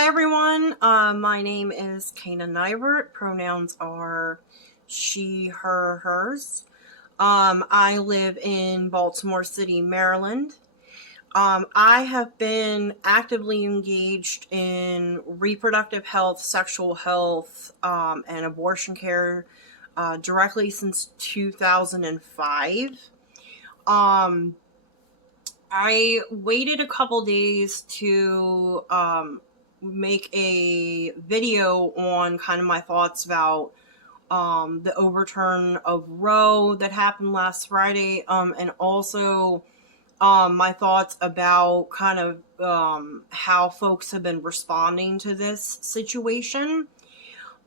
Hi everyone, my name is Kana Nybert. Pronouns are she, her, hers. I live in Baltimore City, Maryland. I have been actively engaged in reproductive health, sexual health, and abortion care directly since 2005. Um, I waited a couple days to make a video on kind of my thoughts about the overturn of Roe that happened last Friday, and also my thoughts about kind of how folks have been responding to this situation.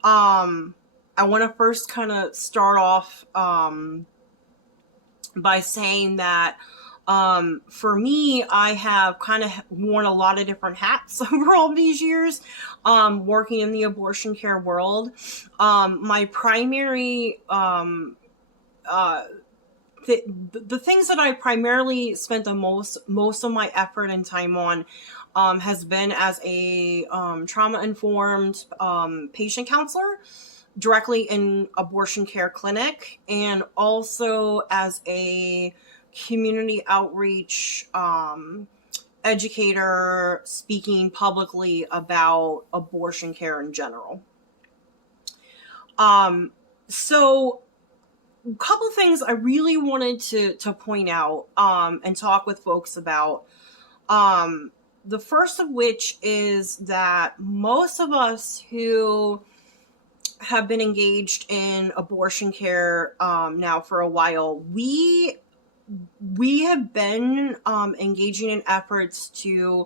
I want to first kind of start off by saying that for me, I have kind of worn a lot of different hats over all these years, working in the abortion care world. My primary, the things that I primarily spent the most of my effort and time on, has been as a trauma-informed patient counselor directly in abortion care clinic, and also as a community outreach educator speaking publicly about abortion care in general. So a couple things I really wanted to point out and talk with folks about. The first of which is that most of us who have been engaged in abortion care now for a while, we have been engaging in efforts to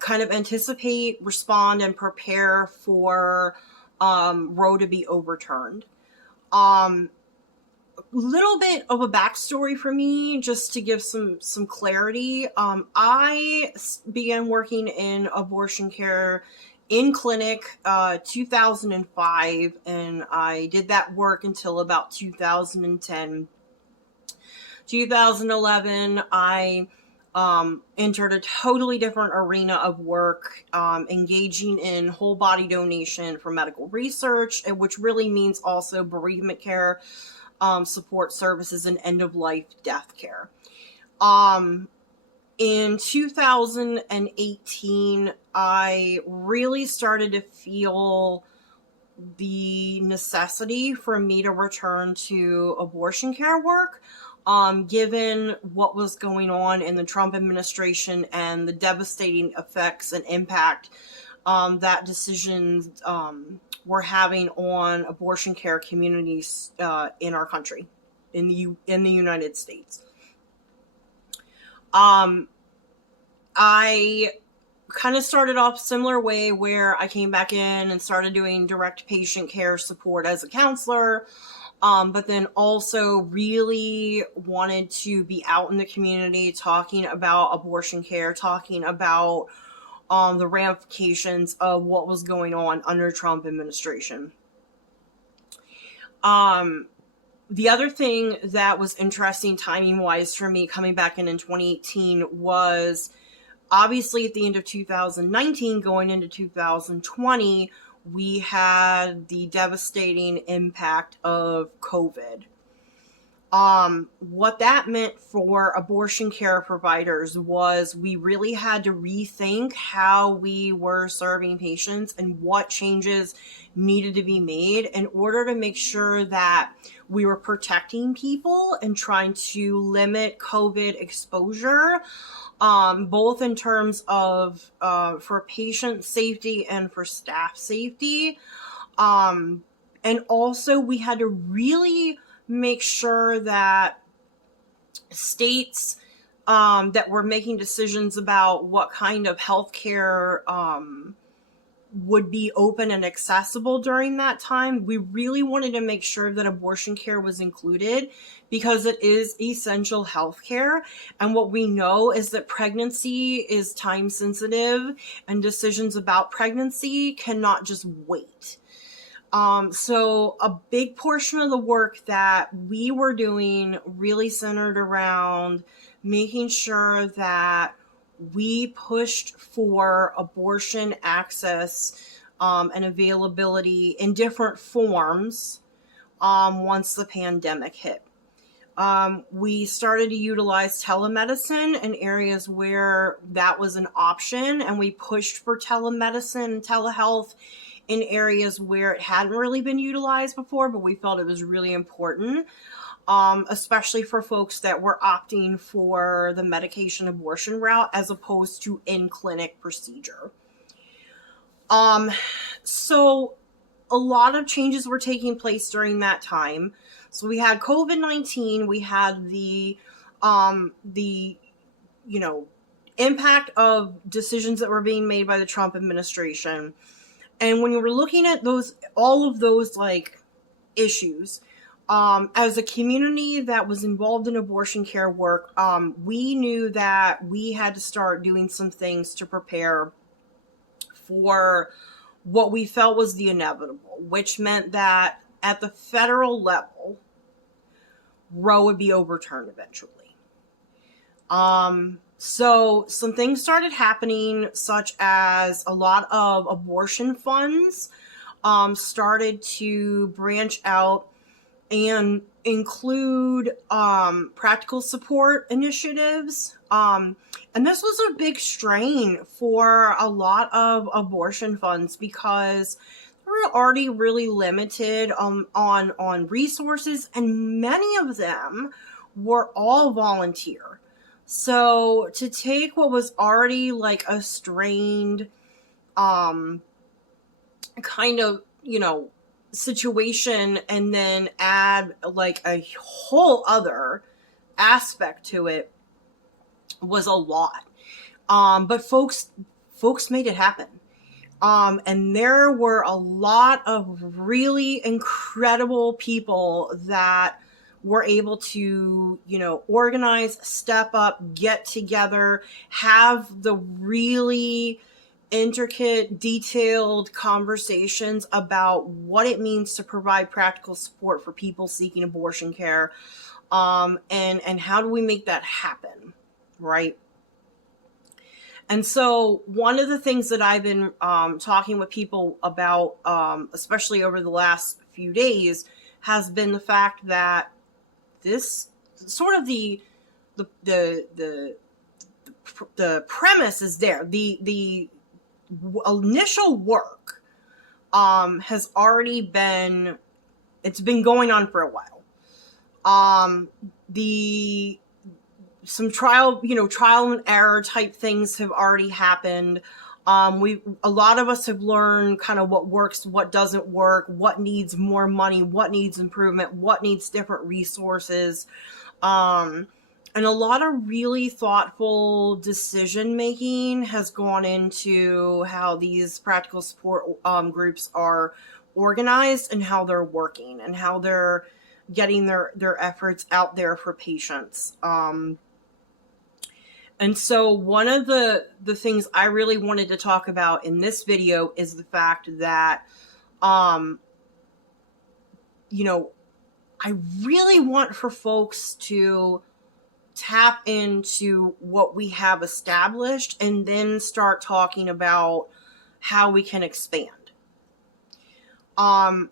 kind of anticipate, respond, and prepare for Roe to be overturned. Little bit of a backstory for me, just to give some clarity. I began working in abortion care in clinic 2005, and I did that work until about 2010. 2011, I entered a totally different arena of work, engaging in whole body donation for medical research, which really means also bereavement care, support services, and end-of-life death care. In 2018, I really started to feel the necessity for me to return to abortion care work, given what was going on in the Trump administration and the devastating effects and impact that decisions were having on abortion care communities in our country, in the United States. I kind of started off similar way, where I came back in and started doing direct patient care support as a counselor, but then also really wanted to be out in the community talking about abortion care, talking about the ramifications of what was going on under Trump administration. The other thing that was interesting timing-wise for me coming back in 2018 was obviously at the end of 2019, going into 2020, we had the devastating impact of COVID. What that meant for abortion care providers was we really had to rethink how we were serving patients and what changes needed to be made in order to make sure that we were protecting people and trying to limit COVID exposure, both in terms of for patient safety and for staff safety. And also we had to really make sure that states that were making decisions about what kind of healthcare would be open and accessible during that time, we really wanted to make sure that abortion care was included, because it is essential healthcare. And what we know is that pregnancy is time sensitive, and decisions about pregnancy cannot just wait. So a big portion of the work that we were doing really centered around making sure that we pushed for abortion access and availability in different forms once the pandemic hit. We started to utilize telemedicine in areas where that was an option, and we pushed for telemedicine and telehealth in areas where it hadn't really been utilized before, but we felt it was really important, especially for folks that were opting for the medication abortion route as opposed to in-clinic procedure. So a lot of changes were taking place during that time. So we had COVID-19, we had the impact of decisions that were being made by the Trump administration. And when you were looking at all of those like issues, as a community that was involved in abortion care work, we knew that we had to start doing some things to prepare for what we felt was the inevitable, which meant that at the federal level, Roe would be overturned eventually. So some things started happening, such as a lot of abortion funds started to branch out and include practical support initiatives. And this was a big strain for a lot of abortion funds because they were already really limited on resources, and many of them were all volunteer. So to take what was already like a strained kind of, situation and then add like a whole other aspect to it was a lot. But folks made it happen. And there were a lot of really incredible people that were able to, organize, step up, get together, have the really intricate, detailed conversations about what it means to provide practical support for people seeking abortion care, and how do we make that happen, right? And so one of the things that I've been talking with people about, especially over the last few days, has been the fact that this sort of the premise is there. The initial work has already been, it's been going on for a while. Some trial and error type things have already happened. A lot of us have learned kind of what works, what doesn't work, what needs more money, what needs improvement, what needs different resources. And a lot of really thoughtful decision making has gone into how these practical support groups are organized and how they're working and how they're getting their efforts out there for patients. And so one of the things I really wanted to talk about in this video is the fact that, I really want for folks to tap into what we have established and then start talking about how we can expand. I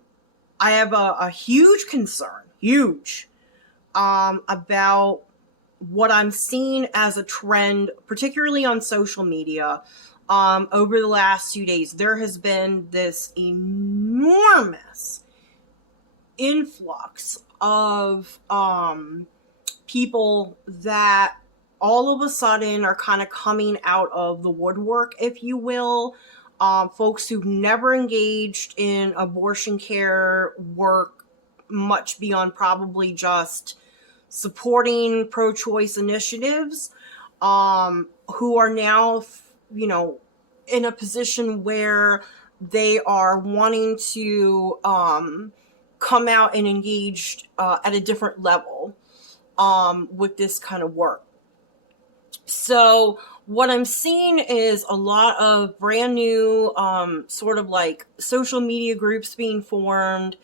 have a huge concern, about what I'm seeing as a trend, particularly on social media, over the last few days. There has been this enormous influx of people that all of a sudden are kind of coming out of the woodwork, if you will. Folks who've never engaged in abortion care work much beyond probably just supporting pro-choice initiatives, who are now, in a position where they are wanting to come out and engage at a different level with this kind of work. So what I'm seeing is a lot of brand new sort of like social media groups being formed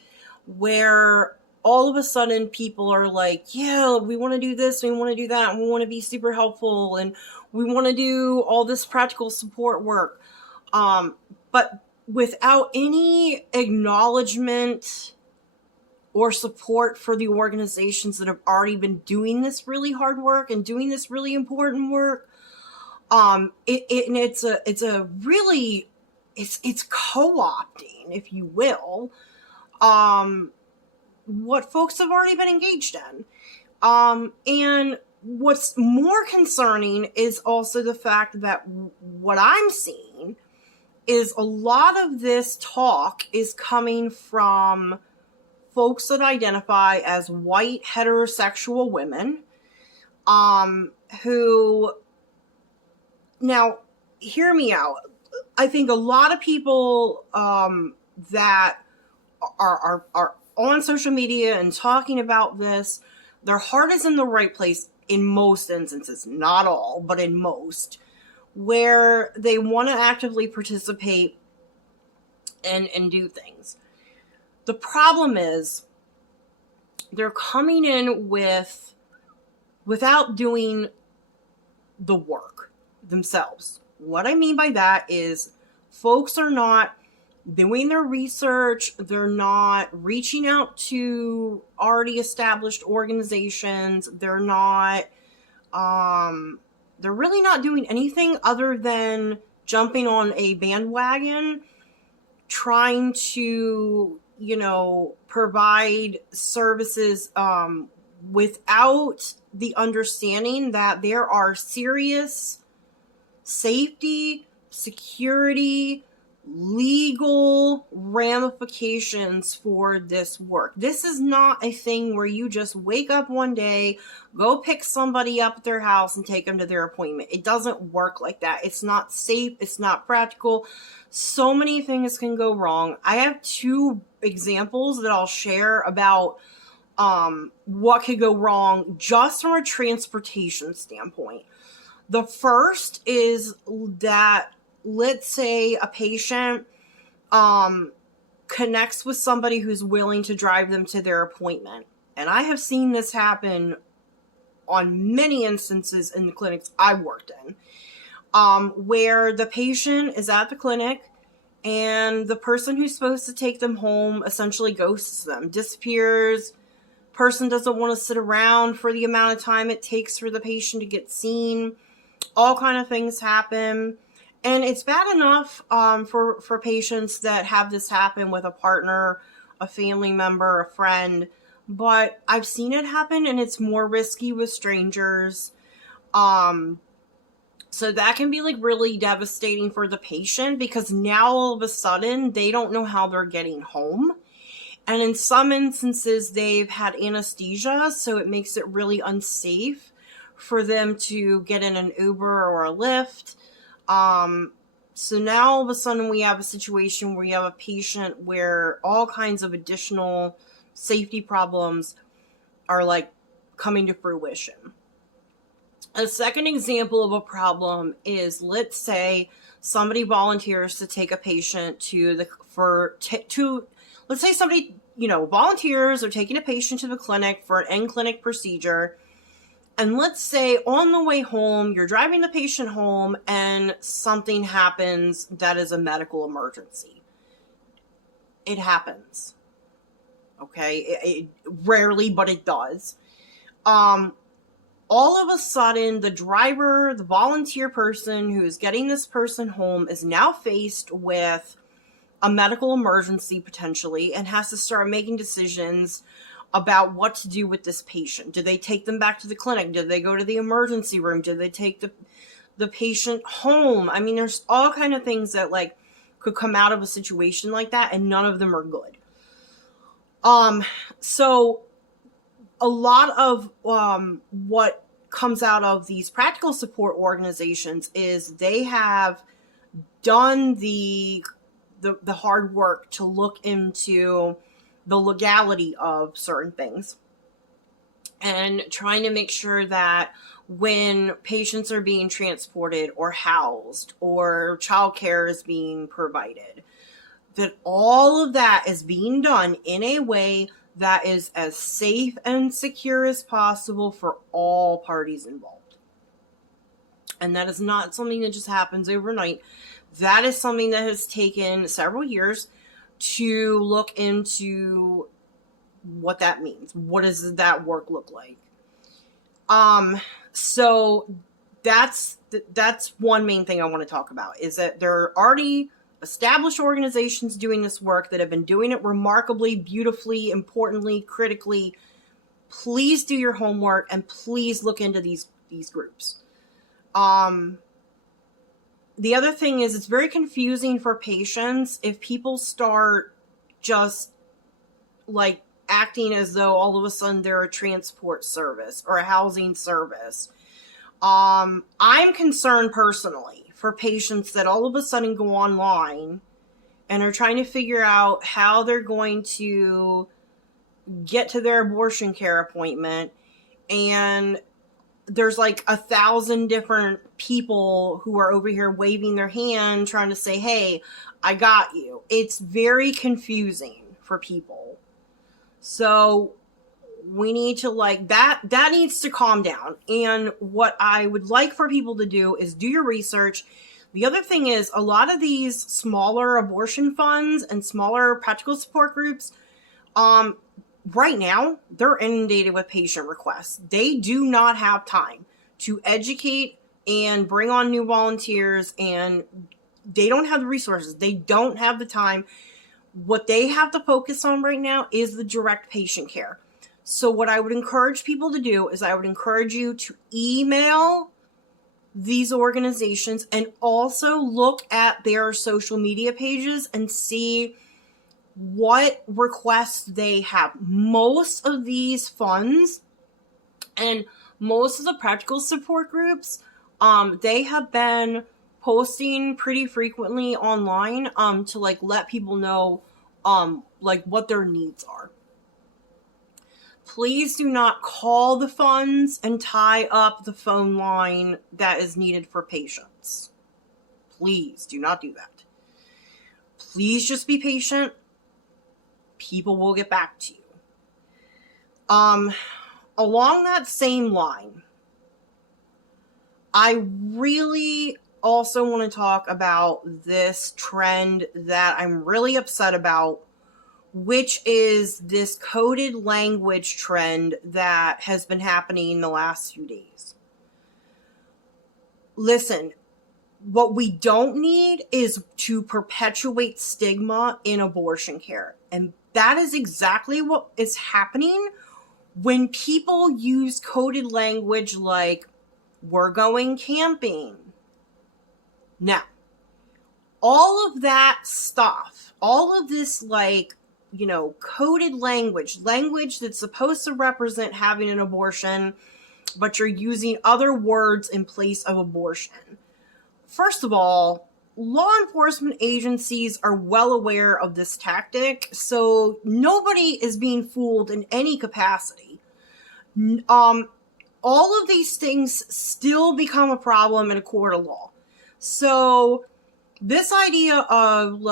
where all of a sudden people are like, yeah, we want to do this, we want to do that, and we want to be super helpful, and We want to do all this practical support work. But without any acknowledgement or support for the organizations that have already been doing this really hard work and doing this really important work, it's co-opting, if you will, what folks have already been engaged in. And what's more concerning is also the fact that what I'm seeing is a lot of this talk is coming from folks that identify as white heterosexual women, who, now, hear me out. I think a lot of people that are on social media and talking about this, their heart is in the right place in most instances, not all, but in most, where they want to actively participate and do things. The problem is they're coming in without doing the work themselves. What I mean by that is folks are not doing their research. They're not reaching out to already established organizations. They're really not doing anything other than jumping on a bandwagon, trying to, provide services without the understanding that there are serious safety, security, legal ramifications for this work. This is not a thing where you just wake up one day, go pick somebody up at their house and take them to their appointment. It doesn't work like that. It's not safe. It's not practical. So many things can go wrong. I have 2 examples that I'll share about what could go wrong just from a transportation standpoint. The first is that, let's say a patient connects with somebody who's willing to drive them to their appointment. And I have seen this happen on many instances in the clinics I've worked in, where the patient is at the clinic and the person who's supposed to take them home essentially ghosts them, disappears. Person doesn't want to sit around for the amount of time it takes for the patient to get seen. All kind of things happen. And it's bad enough for patients that have this happen with a partner, a family member, a friend. But I've seen it happen, and it's more risky with strangers. So that can be really devastating for the patient, because now all of a sudden they don't know how they're getting home. And in some instances they've had anesthesia, so it makes it really unsafe for them to get in an Uber or a Lyft. So now all of a sudden we have a situation where you have a patient where all kinds of additional safety problems are coming to fruition. A second example of a problem is, let's say somebody volunteers to take a patient let's say somebody, volunteers are taking a patient to the clinic for an in-clinic procedure. And let's say on the way home, you're driving the patient home and something happens that is a medical emergency. It happens. Okay? It rarely, but it does. All of a sudden, the driver, the volunteer person who is getting this person home is now faced with a medical emergency potentially and has to start making decisions about what to do with this patient. Do they take them back to the clinic? Do they go to the emergency room? Do they take the patient home? I mean, there's all kind of things that could come out of a situation like that, and none of them are good. So a lot of what comes out of these practical support organizations is they have done the hard work to look into the legality of certain things and trying to make sure that when patients are being transported or housed or childcare is being provided, that all of that is being done in a way that is as safe and secure as possible for all parties involved. And that is not something that just happens overnight. That is something that has taken several years to look into what that means. What does that work look like? So that's one main thing I want to talk about, is that there are already established organizations doing this work that have been doing it remarkably, beautifully, importantly, critically. Please do your homework and please look into these groups. The other thing is, it's very confusing for patients if people start just like acting as though all of a sudden they're a transport service or a housing service. I'm concerned personally for patients that all of a sudden go online and are trying to figure out how they're going to get to their abortion care appointment, and there's like 1,000 different people who are over here waving their hand trying to say, hey, I got you. It's very confusing for people. So we need to that needs to calm down. And what I would like for people to do is do your research. The other thing is, a lot of these smaller abortion funds and smaller practical support groups, right now, they're inundated with patient requests. They do not have time to educate and bring on new volunteers, and they don't have the resources. They don't have the time. What they have to focus on right now is the direct patient care. So what I would encourage people to do is I would encourage you to email these organizations and also look at their social media pages and see what requests they have. Most of these funds and most of the practical support groups, they have been posting pretty frequently online to like let people know like what their needs are. Please do not call the funds and tie up the phone line that is needed for patients. Please do not do that. Please just be patient. People will get back to you. Along that same line, I really also want to talk about this trend that I'm really upset about, which is this coded language trend that has been happening the last few days. Listen, what we don't need is to perpetuate stigma in abortion care. And that is exactly what is happening when people use coded language like, we're going camping. Now, all of that stuff, all of this coded language that's supposed to represent having an abortion, but you're using other words in place of abortion. First of all, law enforcement agencies are well aware of this tactic, so nobody is being fooled in any capacity. All of these things still become a problem in a court of law. So this idea of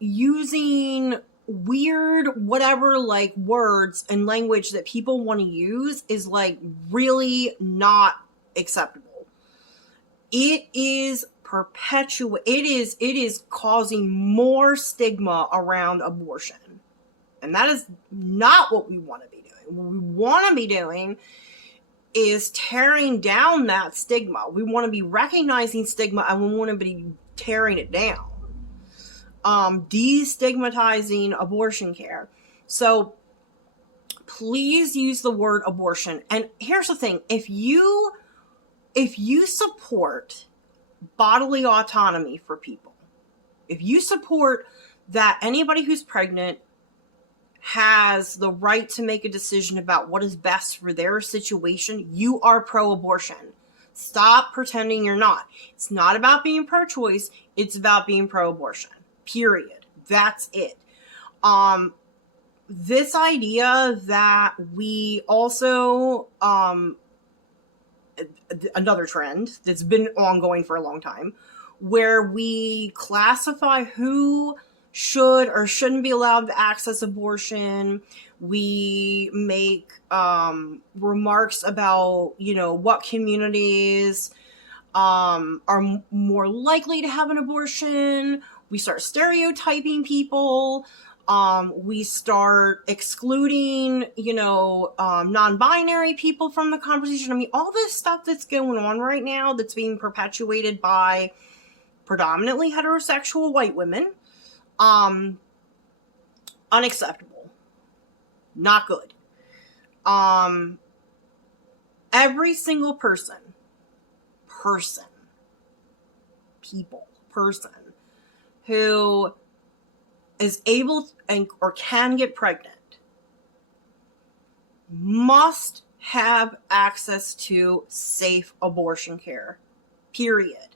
using weird whatever words and language that people want to use is really not acceptable. It is it is causing more stigma around abortion. And that is not what we want to be doing. What we want to be doing is tearing down that stigma. We want to be recognizing stigma, and we want to be tearing it down. Destigmatizing abortion care. So please use the word abortion. And here's the thing, if you support bodily autonomy for people, if you support that anybody who's pregnant has the right to make a decision about what is best for their situation, you are pro-abortion. Stop pretending you're not. It's not about being pro-choice. It's about being pro-abortion. Period. That's it. This idea that we also, another trend that's been ongoing for a long time, where we classify who should or shouldn't be allowed to access abortion. We make remarks about, what communities more likely to have an abortion. We start stereotyping people. We start excluding, non-binary people from the conversation. I mean, all this stuff that's going on right now that's being perpetuated by predominantly heterosexual white women, unacceptable. Not good. Every single person who is able or can get pregnant must have access to safe abortion care. Period.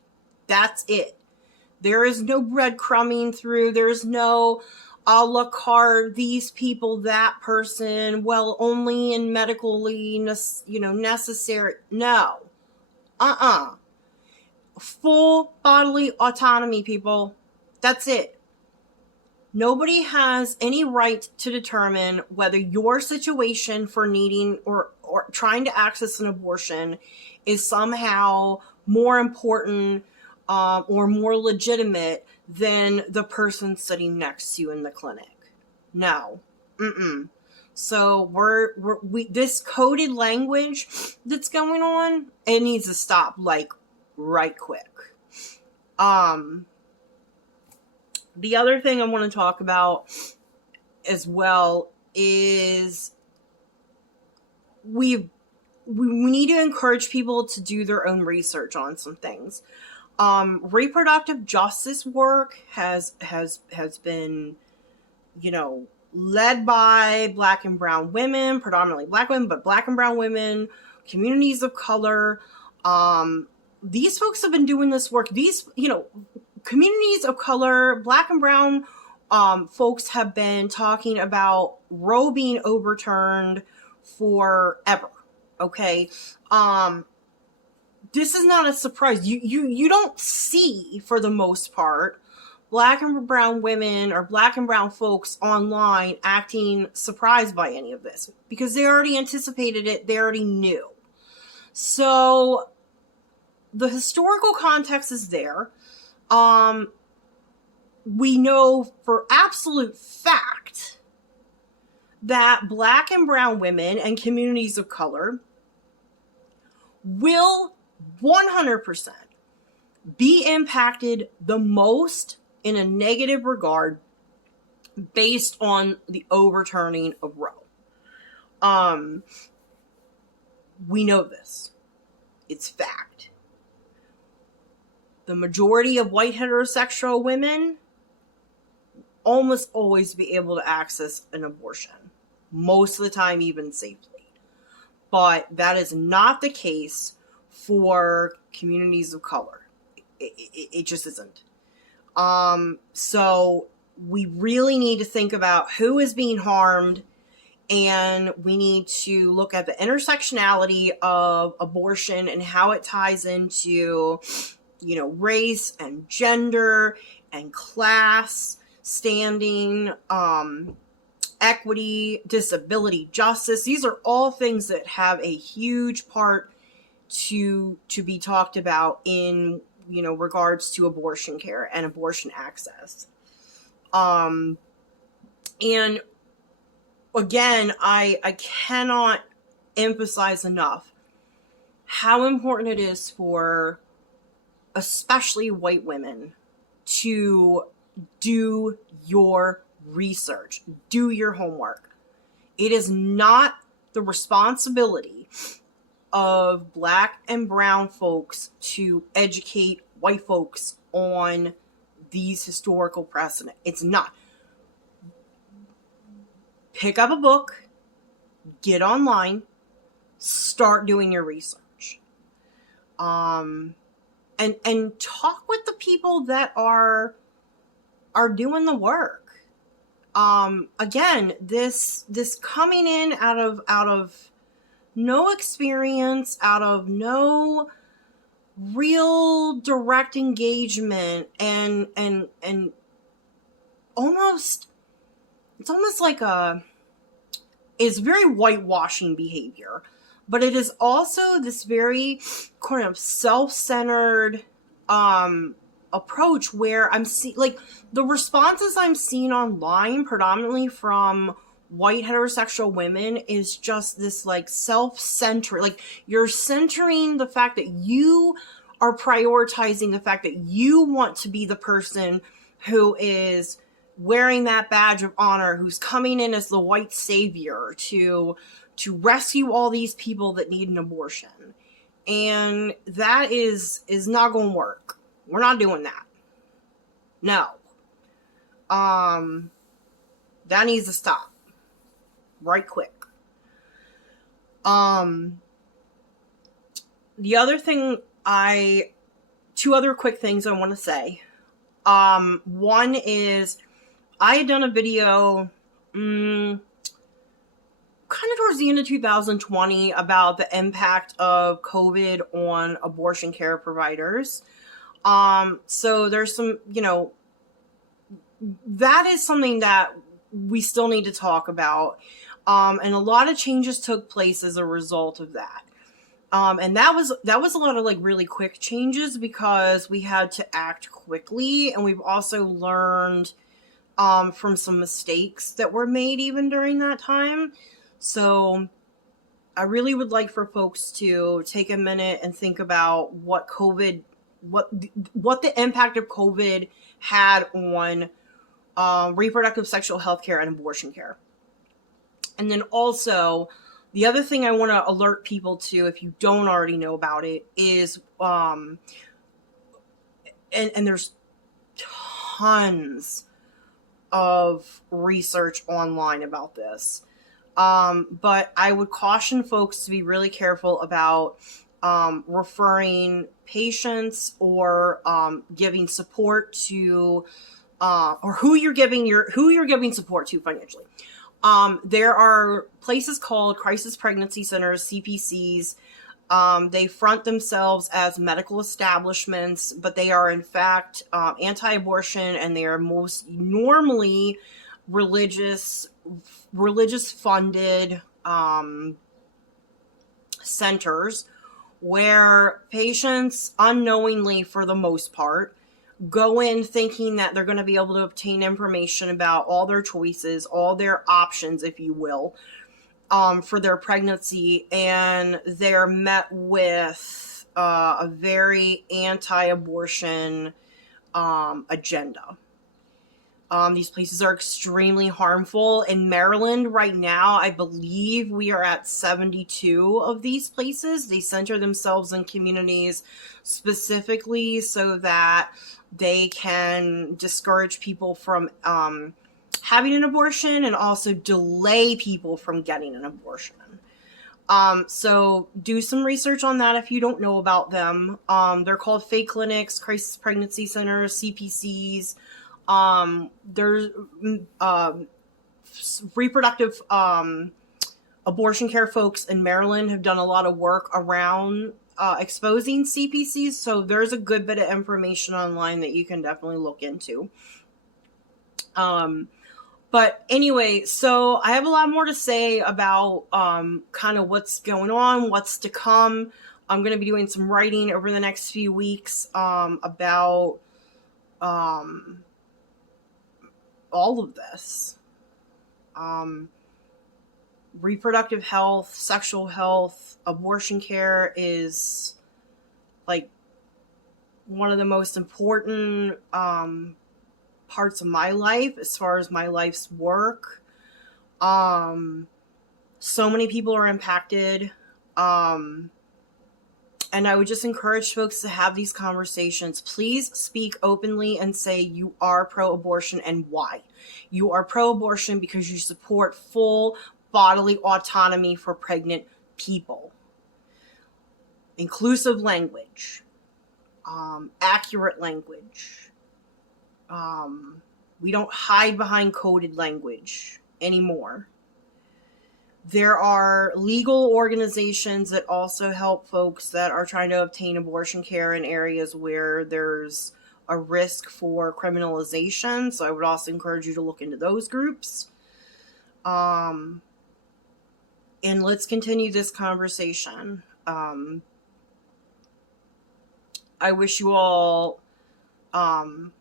That's it. There is no breadcrumbing through. There's no a la carte, these people, that person, well, only in medically, necessary. No. Full bodily autonomy, people. That's it. Nobody has any right to determine whether your situation for needing or trying to access an abortion is somehow more important or more legitimate than the person sitting next to you in the clinic. No. So this coded language that's going on, it needs to stop, like, right quick. The other thing I want to talk about as well is we need to encourage people to do their own research on some things. Reproductive justice work has been, led by Black and brown women, predominantly Black women, but Black and brown women, communities of color. These folks have been doing this work. These, communities of color, Black and brown folks have been talking about Roe being overturned forever. Okay. This is not a surprise. You don't see, for the most part, Black and brown women or Black and brown folks online acting surprised by any of this because they already anticipated it. They already knew. So the historical context is there. We know for absolute fact that Black and brown women and communities of color will 100% be impacted the most in a negative regard based on the overturning of Roe. We know this. It's fact. The majority of white heterosexual women almost always be able to access an abortion. Most of the time, even safely. But that is not the case for communities of color. It just isn't. So we really need to think about who is being harmed, and we need to look at the intersectionality of abortion and how it ties into, race and gender and class, standing, equity, disability, justice. These are all things that have a huge part to be talked about in, regards to abortion care and abortion access. And again, I cannot emphasize enough how important it is for especially white women to do your research, do your homework. It is not the responsibility of Black and brown folks to educate white folks on these historical precedent. It's not. Pick up a book, get online, start doing your research. And talk with the people that are doing the work. Again, this coming in out of no experience, out of no real direct engagement, and almost, it's almost like it's very whitewashing behavior but it is also this very kind of self-centered approach where I'm seeing, like, the responses I'm seeing online, predominantly from white heterosexual women, is just this like self-centered, like you're centering the fact that you are prioritizing the fact that you want to be the person who is wearing that badge of honor, who's coming in as the white savior to rescue all these people that need an abortion. And that is not going to work. We're not doing that. No. That needs to stop. Right quick. The other thing two other quick things I want to say. One is, I had done a video, kind of towards the end of 2020 about the impact of COVID on abortion care providers. So there's some, that is something that we still need to talk about. And a lot of changes took place as a result of that. And that was a lot of like really quick changes because we had to act quickly. And we've also learned, from some mistakes that were made even during that time. So I really would like for folks to take a minute and think about what the impact of COVID had on reproductive sexual health care and abortion care. And then also, the other thing I want to alert people to, if you don't already know about it, is, and there's tons of research online about this. But I would caution folks to be really careful about referring patients or giving support to, or who you're giving support to financially. There are places called crisis pregnancy centers, CPCs. They front themselves as medical establishments, but they are in fact anti-abortion, and they are most normally religious funded centers where patients unknowingly, for the most part, go in thinking that they're going to be able to obtain information about all their choices, all their options, if you will, for their pregnancy, and they're met with a very anti-abortion agenda. These places are extremely harmful. In Maryland right now, I believe we are at 72 of these places. They center themselves in communities specifically so that they can discourage people from having an abortion and also delay people from getting an abortion. So do some research on that if you don't know about them. They're called fake clinics, crisis pregnancy centers, CPCs. There's reproductive abortion care folks in Maryland have done a lot of work around exposing CPCs, so there's a good bit of information online that you can definitely look into. But anyway, so I have a lot more to say about kind of what's going on, what's to come. I'm going to be doing some writing over the next few weeks about all of this. Reproductive health, sexual health, abortion care is like one of the most important parts of my life as far as my life's work. So many people are impacted. And I would just encourage folks to have these conversations. Please speak openly and say you are pro-abortion and why. You are pro-abortion because you support full bodily autonomy for pregnant people. Inclusive language. Accurate language. We don't hide behind coded language anymore. There are legal organizations that also help folks that are trying to obtain abortion care in areas where there's a risk for criminalization. So I would also encourage you to look into those groups. and let's continue this conversation. I wish you all some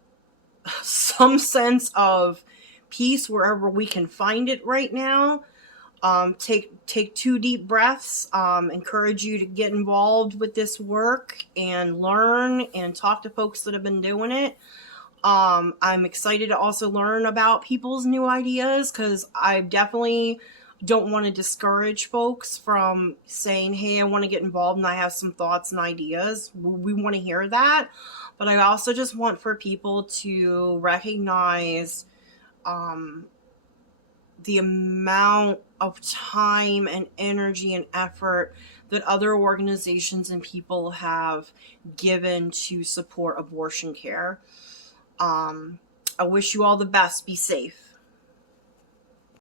sense of peace wherever we can find it right now. Take 2 deep breaths. Encourage you to get involved with this work and learn and talk to folks that have been doing it. I'm excited to also learn about people's new ideas, because I definitely don't want to discourage folks from saying, hey, I want to get involved and I have some thoughts and ideas. We want to hear that. But I also just want for people to recognize the amount of time and energy and effort that other organizations and people have given to support abortion care. I wish you all the best. Be safe.